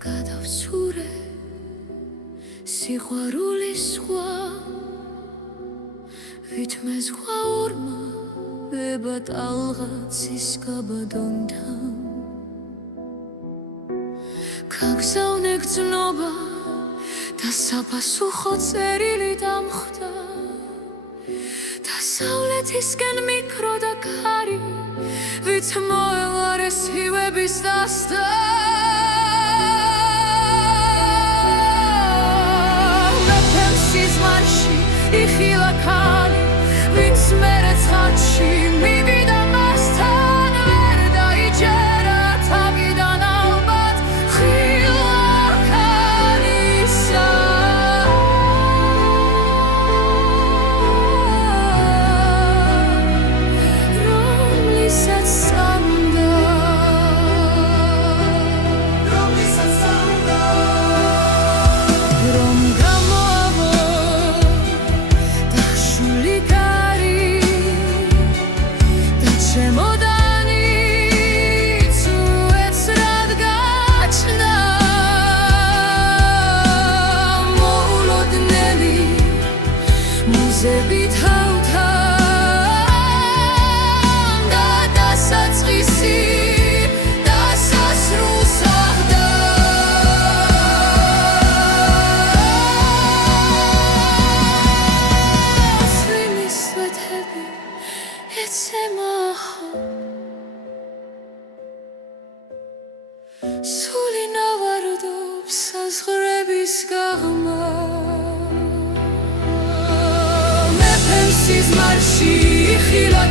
გადავცურე სიყვარულის ზღვა ვითმე ზღვა ორმა ვება ტალღაცის გაბადონთან გაგზავნე გრძნობა და საფასუხო წერილი დამხდა დასავლეთისკენ მიკრო და კარი ვით მოელარე სივების დასდა იხილა ქალი ვინც მერე ცხადში მივიდა მასთან ვერ დაიჯერა თავიდან ალბათ ხილა ქალისა რომლისაც ზებით ავთან და დასაწყისი დასასრულს აღდა სვიმის სვეთები ეცემა სული ნავარდობს საზღვრების გაღმა სიზმარში იხილა